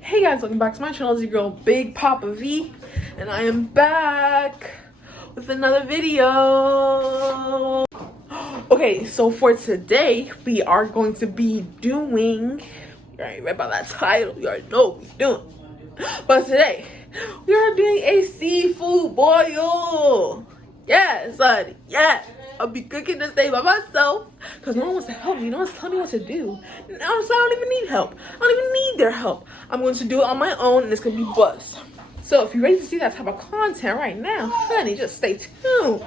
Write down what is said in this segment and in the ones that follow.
Hey guys, welcome back to my channel. It's your girl Big Papa V, and I am back with another video. Okay, so for today we are going to be doing, you already read by that title, you already know what we're doing. But today we are doing a seafood boil. Yes, honey, yes. I'll be cooking this day by myself because no one wants to help me. No one's telling me what to do. And honestly, I don't even need help. I don't even need their help. I'm going to do it on my own, and it's going to be bust. So if you're ready to see that type of content right now, honey, just stay tuned.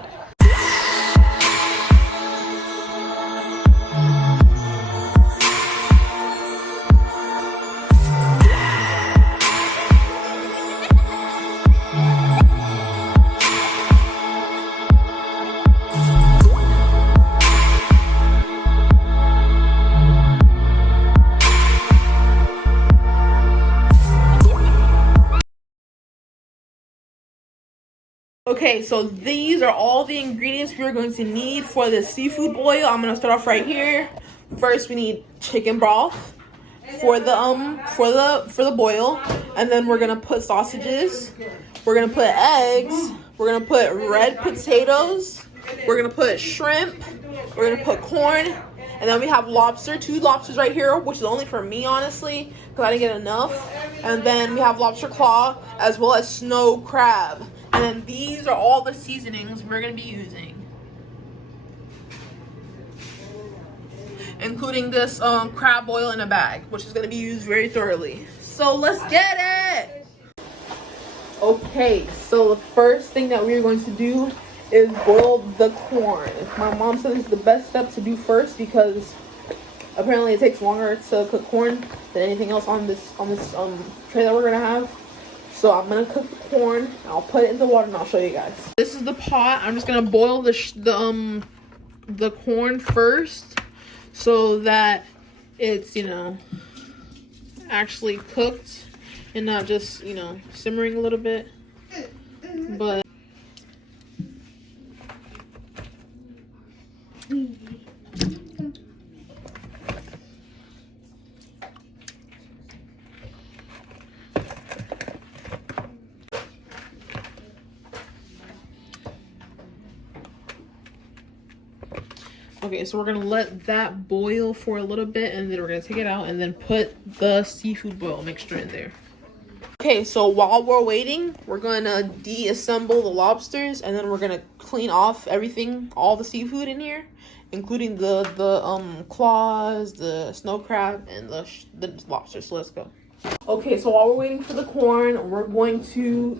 Okay, so these are all the ingredients we're going to need for the seafood boil. I'm gonna start off right here. First, we need chicken broth for the boil, and then we're gonna put sausages. We're gonna put eggs. We're gonna put red potatoes. We're gonna put shrimp. We're gonna put corn, and then we have lobster. 2 lobsters right here, which is only for me honestly, because I didn't get enough. And then we have lobster claw as well as snow crab. And then these are all the seasonings we're going to be using. Including this crab oil in a bag, which is going to be used very thoroughly. So let's get it! Okay, so the first thing that we're going to do is boil the corn. My mom said this is the best step to do first because apparently it takes longer to cook corn than anything else on this tray that we're going to have. So I'm gonna cook the corn. I'll put it in the water and I'll show you guys. This is the pot. I'm just gonna boil the corn first, so that it's actually cooked and not just simmering a little bit. But okay, so we're gonna let that boil for a little bit, and then we're gonna take it out and then put the seafood boil mixture in there. Okay, so while we're waiting, we're gonna deassemble the lobsters, and then we're gonna clean off everything, all the seafood in here, including the claws, the snow crab, and the lobsters. So let's go. Okay, so while we're waiting for the corn, we're going to,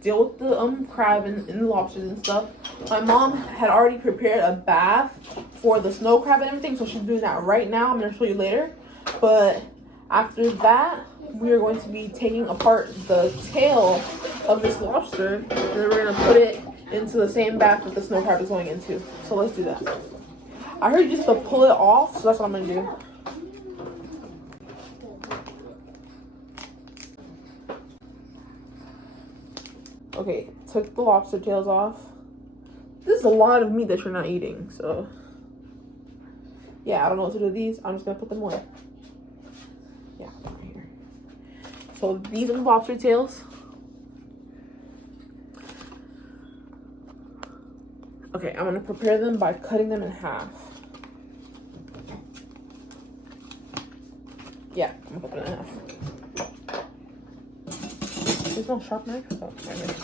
deal with the crab and the lobsters and stuff. My mom had already prepared a bath for the snow crab and everything, so she's doing that right now. I'm going to show you later. But after that, we are going to be taking apart the tail of this lobster, and then we're going to put it into the same bath that the snow crab is going into. So let's do that. I heard you just have to pull it off, so that's what I'm going to do. Okay, took the lobster tails off. This is a lot of meat that you're not eating, so yeah, I don't know what to do with these. I'm just gonna put them away. Yeah, right here. So these are the lobster tails. Okay, I'm gonna prepare them by cutting them in half. Yeah, I'm gonna put them in half. There's no sharp knife? Oh, right here.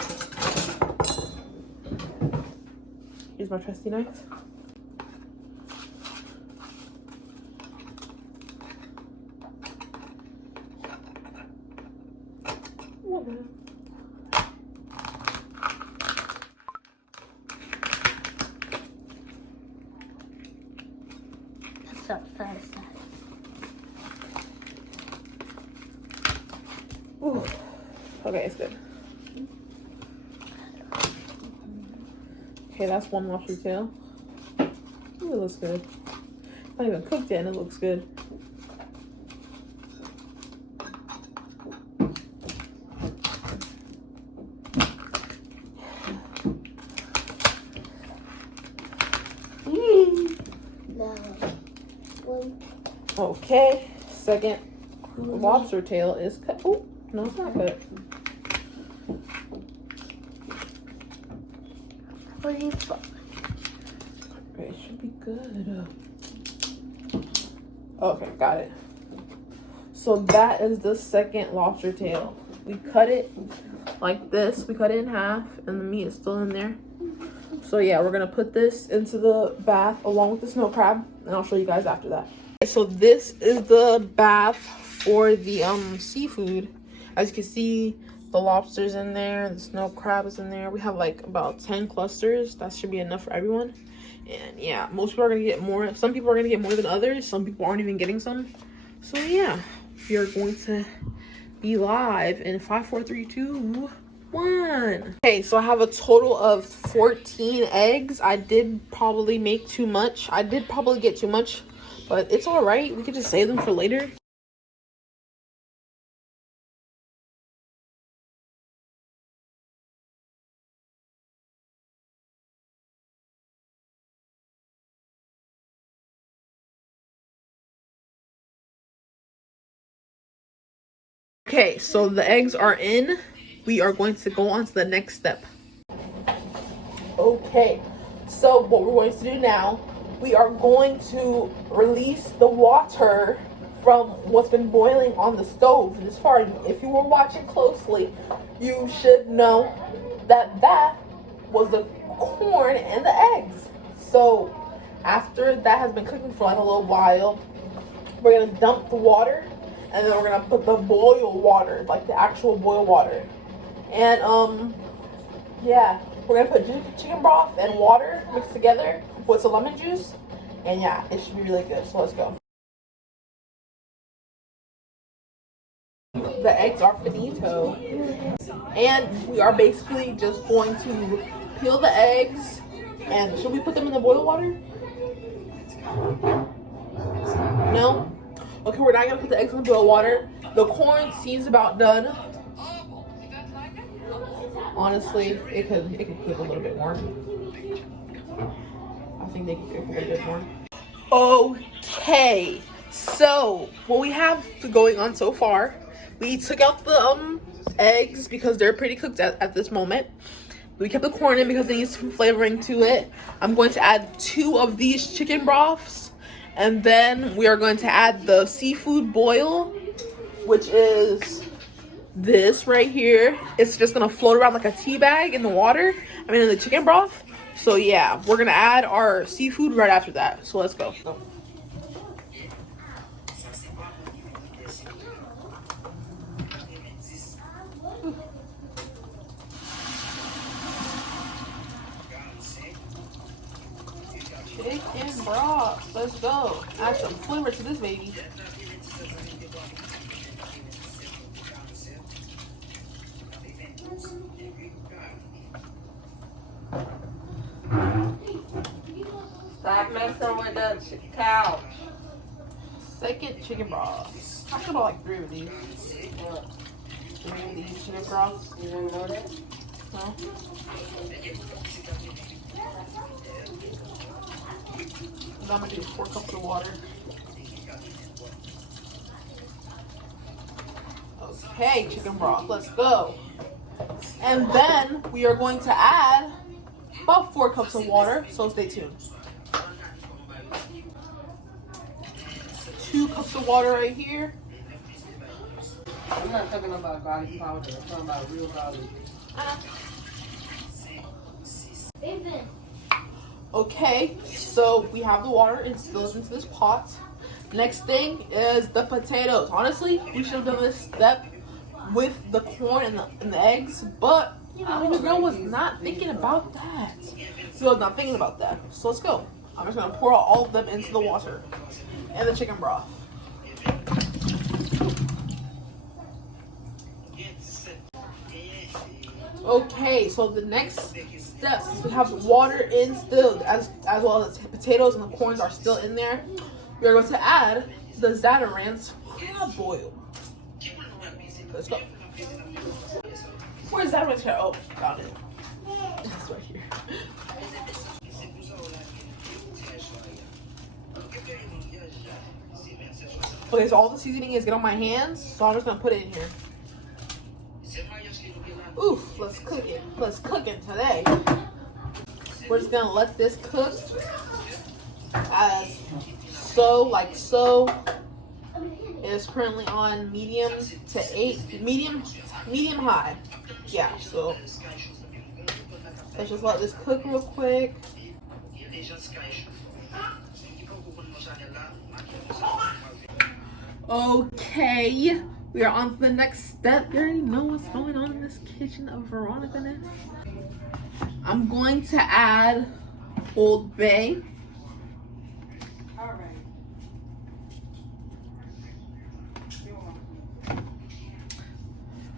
Here's my trusty knife. What the hell? That's up first. Ooh. Okay, it's good. Okay, that's one lobster tail. Ooh, it looks good. Not even cooked yet, and it looks good. Okay, second lobster tail is cut. Oh, no, it's not cut. It should be good. Okay, got it. So that is the second lobster tail. We cut it like this. We cut it in half, and the meat is still in there. So yeah, we're gonna put this into the bath along with the snow crab, and I'll show you guys after that. So this is the bath for the seafood. As you can see, the lobster's in there, the snow crab is in there. We have like about 10 clusters. That should be enough for everyone. And yeah, most people are gonna get more. Some people are gonna get more than others. Some people aren't even getting some. So yeah, we are going to be live in 5, 4, 3, 2, 1. Okay, so I have a total of 14 eggs. I did probably make too much. I did probably get too much, but it's all right. We could just save them for later. Okay, so the eggs are in. We are going to go on to the next step. Okay, so what we're going to do now, we are going to release the water from what's been boiling on the stove this far. If you were watching closely, you should know that that was the corn and the eggs. So after that has been cooking for like a little while, we're gonna dump the water, and then we're gonna put the boil water, like the actual boil water. And yeah, we're gonna put chicken broth and water mixed together with some lemon juice, and yeah, it should be really good. So let's go. The eggs are finito, and we are basically just going to peel the eggs. And should we put them in the boil water? No? Okay, we're not gonna put the eggs in the boil water. The corn seems about done. Honestly, it could cook a little bit more. I think they could cook a little bit more. Okay, so what we have going on so far, we took out the eggs because they're pretty cooked at this moment. We kept the corn in because it needs some flavoring to it. I'm going to add 2 of these chicken broths, and then we are going to add the seafood boil, which is this right here. It's just gonna float around like a tea bag in the water. I mean, in the chicken broth. So yeah, we're gonna add our seafood right after that. So let's go. Chicken broth. Let's go. Add some flavor to this baby. Stop messing with the couch. Second chicken broth. I should have like 3 of these. What? 3 of these chicken broths. You didn't know that? No? And I'm gonna do 4 cups of water. Okay, chicken broth, let's go. And then we are going to add about 4 cups of water, so stay tuned. 2 cups of water right here. I'm not talking about garlic powder. I'm talking about real garlic. Okay, so we have the water. It goes into this pot. Next thing is the potatoes. Honestly, we should have done this step with the corn and the eggs, but you know, the girl was not thinking about that. She was not thinking about that. So let's go. I'm just gonna pour all of them into the water and the chicken broth. Okay, so the next steps is to have the water in still, as well as the potatoes and the corns are still in there. We are going to add the Zatarans crab boil. Let's go. Where's Zatarans here? Oh, got it. It's right here. Okay, so all the seasoning is get on my hands, so I'm just gonna put it in here. Oof, let's cook it. Let's cook it today. We're just gonna let this cook as so. It is currently on medium high. Yeah, so let's just let this cook real quick. Okay, we are on to the next step. You already know what's going on in this kitchen of Veronica. I'm going to add Old Bay. All right.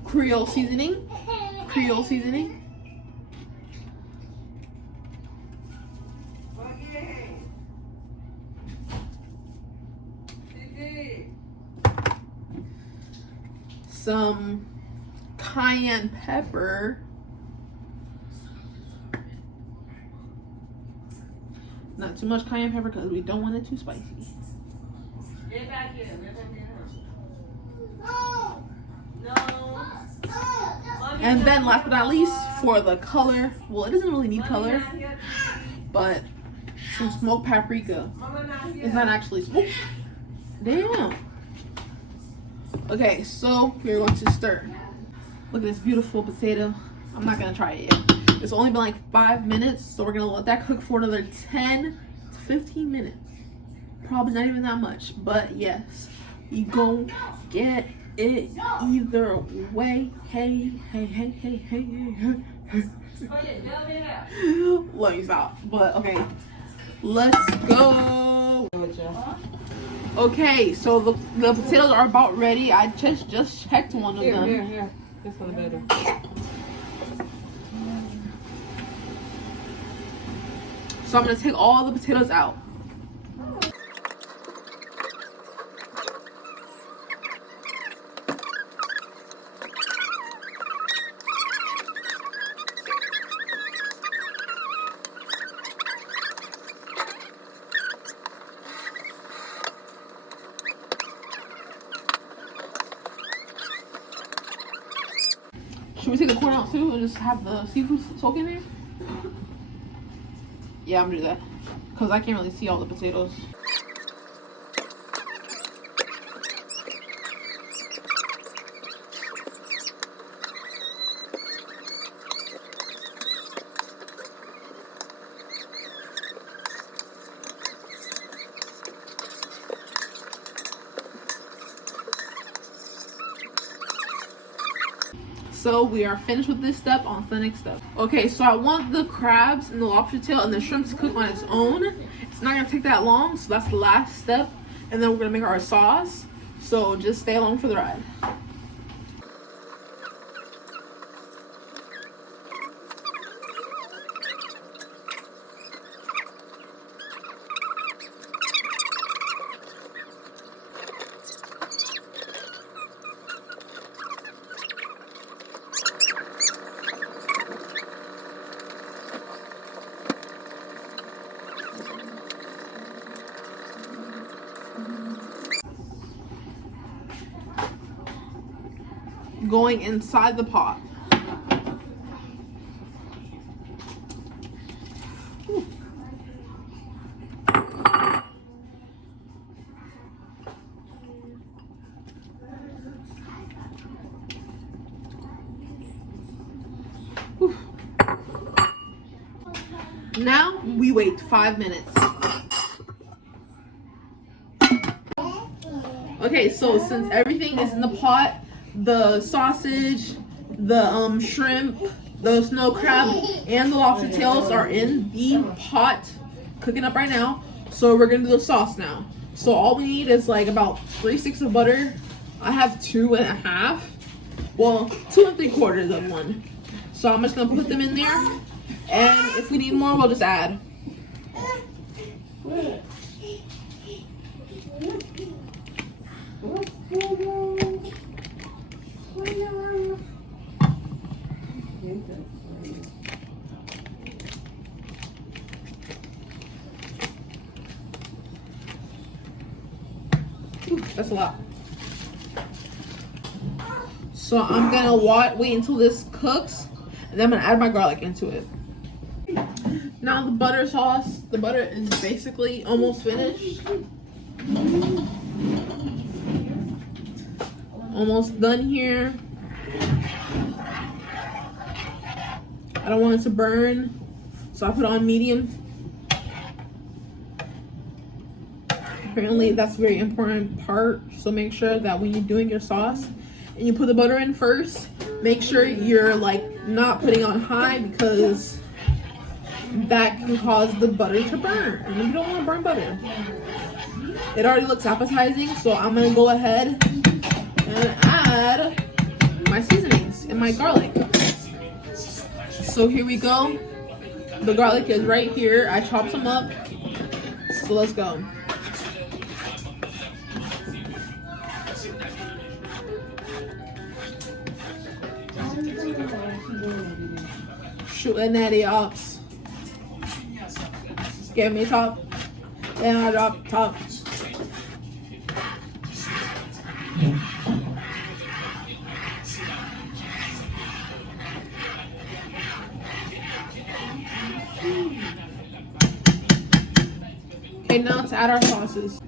Creole seasoning. Creole seasoning. Some cayenne pepper. Not too much cayenne pepper because we don't want it too spicy. Get back here. No. And then last but not least, for the color, well, it doesn't really need color, but some smoked paprika. It's not actually smoked. Damn. Okay, so we're going to stir. Look at this beautiful potato. I'm not gonna try it yet. It's only been like 5 minutes, so we're gonna let that cook for another 10 to 15 minutes. Probably not even that much, but yes, we gon' get it either way. Hey. Let me stop. But okay, let's go. Okay, so the potatoes are about ready. I just checked one of them. Here. This one better. So I'm gonna take all the potatoes out. Should we take the corn out too and just have the seafood soak in there? Yeah, I'm gonna do that. Because I can't really see all the potatoes. So we are finished with this step. On to the next step. Okay, so I want the crabs and the lobster tail and the shrimp to cook on its own. It's not gonna take that long, so that's the last step. And then we're gonna make our sauce. So just stay along for the ride. Going inside the pot. Now we wait 5 minutes. Okay, so since everything is in the pot, the sausage, the shrimp, the snow crab, and the lobster tails are in the pot cooking up right now. So we're gonna do the sauce now. So all we need is like about 3 sticks of butter. I have 2.5. Well, 2 3/4 of one. So I'm just gonna put them in there. And if we need more, we'll just add. That's a lot. So I'm gonna wait until this cooks, and then I'm gonna add my garlic into it. Now the butter sauce, the butter is basically almost finished. Almost done here. I don't want it to burn, so I put it on medium. Apparently that's a very important part, so make sure that when you're doing your sauce and you put the butter in first, make sure you're like not putting on high, because that can cause the butter to burn, and you don't want to burn butter. It already looks appetizing, so I'm gonna go ahead and add my seasonings and my garlic. So here we go. The garlic is right here. I chopped some up, so let's go. Shooting at the ops. Give me top. Then I drop top. Okay, now to add our sauces.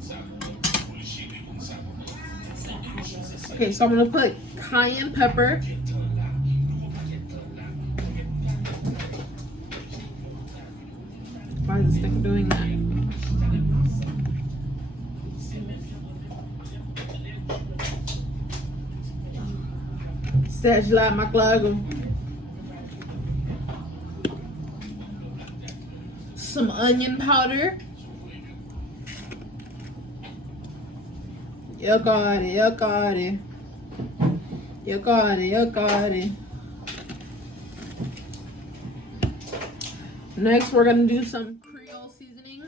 Okay, so I'm gonna put cayenne pepper. Why is this thing doing that? Says you like my club. Some onion powder. You got it, you got it. You got it, you got it. Next, we're gonna do some Creole seasoning.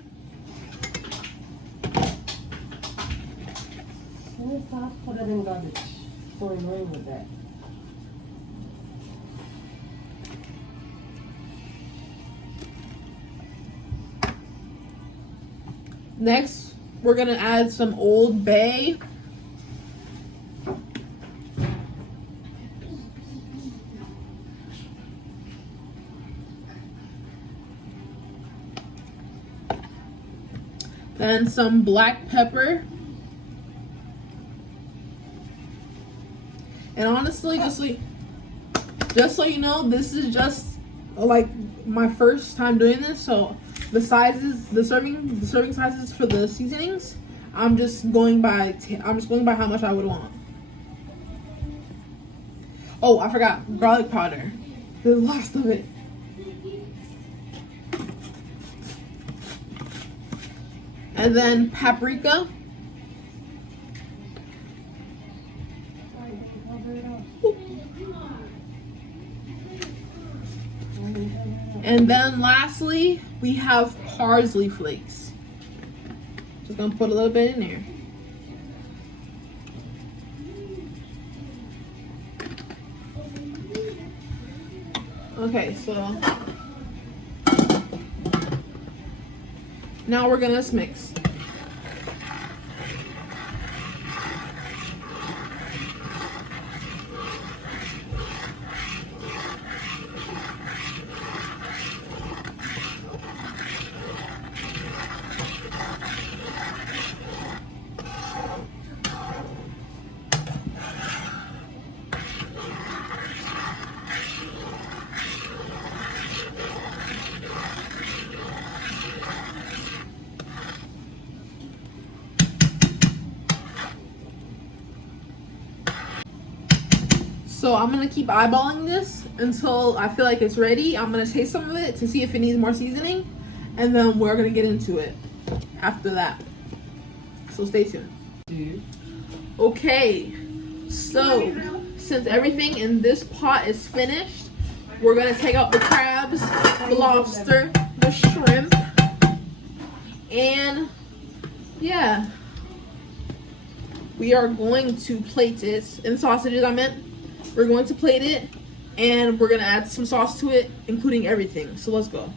Put it in garbage. So annoying with that. Next, we're gonna add some Old Bay. Then some black pepper. And honestly, just so you know, this is just like my first time doing this, so the sizes, the serving sizes for the seasonings, I'm just going by how much I would want. Oh, I forgot garlic powder. The last of it. And then paprika. And then lastly, we have parsley flakes. Just gonna put a little bit in there. Okay, so now we're gonna mix. So I'm gonna keep eyeballing this until I feel like it's ready. I'm gonna taste some of it to see if it needs more seasoning, and then we're gonna get into it after that. So stay tuned. Okay, so since everything in this pot is finished, we're gonna take out the crabs, the lobster, the shrimp, and yeah, we are going to plate it, and sausages I meant. We're going to plate it, and we're gonna add some sauce to it, including everything. So let's go.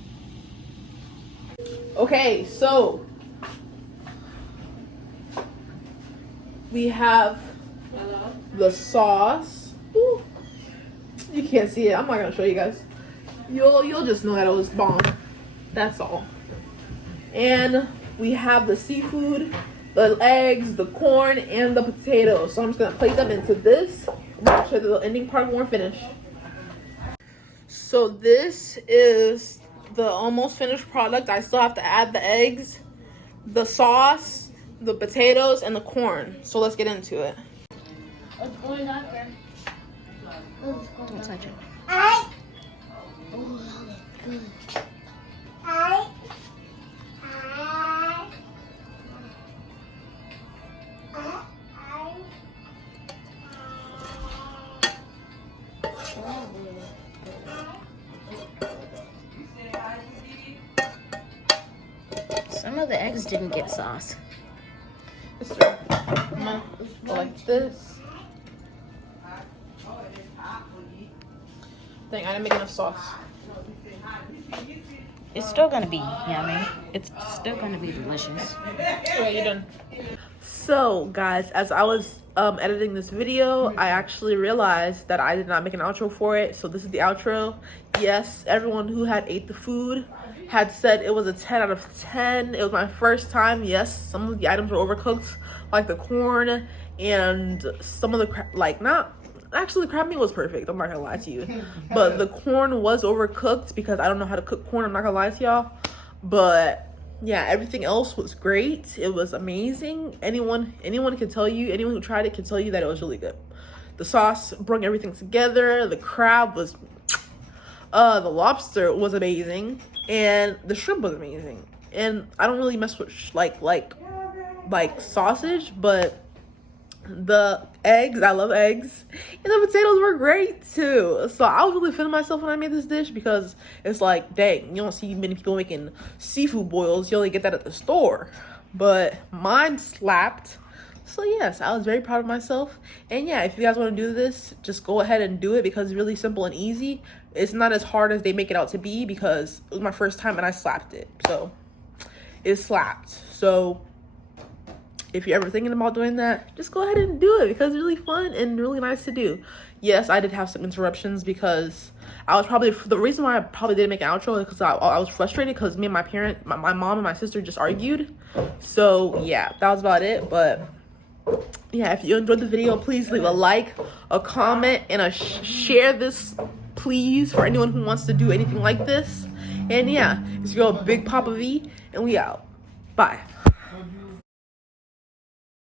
Okay, so We have the sauce. Ooh. You can't see it. I'm not gonna show you guys. You'll just know that it was bomb. That's all. And we have the seafood, the eggs, the corn, and the potatoes. So I'm just gonna plate them into this. Make sure the ending part won't finish. So this is the almost finished product. I still have to add the eggs, the sauce, the potatoes, and the corn. So let's get into it. What's going on there? Don't touch it. Some of the eggs didn't get sauce. Like this. Dang, I didn't make enough sauce. It's still gonna be yummy. It's still gonna be delicious. Okay, you're done. So, guys, as I was editing this video, I actually realized that I did not make an outro for it. So this is the outro. Yes, everyone who had ate the food had said it was a 10 out of 10. It was my first time. Yes, some of the items were overcooked, like the corn and some of the the crab meat was perfect. I'm not gonna lie to you, but the corn was overcooked because I don't know how to cook corn. I'm not gonna lie to y'all, but yeah, everything else was great. It was amazing. Anyone can tell you, anyone who tried it can tell you that it was really good. The sauce brought everything together. The crab was, the lobster was amazing, and the shrimp was amazing. And I don't really mess with like sausage, but the eggs, I love eggs, and the potatoes were great too. So I was really feeling myself when I made this dish, because it's like, dang, you don't see many people making seafood boils. You only get that at the store, but mine slapped. So yes, I was very proud of myself. And yeah, if you guys want to do this, just go ahead and do it, because it's really simple and easy. It's not as hard as they make it out to be, because it was my first time and I slapped it. So it slapped. So if you're ever thinking about doing that, just go ahead and do it, because it's really fun and really nice to do. Yes, I did have some interruptions, because I was probably, the reason why I probably didn't make an outro is because I was frustrated, because me and my mom and my sister just argued. So yeah, that was about it. But yeah, if you enjoyed the video, please leave a like, a comment, and a share this, please, for anyone who wants to do anything like this. And yeah, it's your girl Big Papa V, and we out. Bye.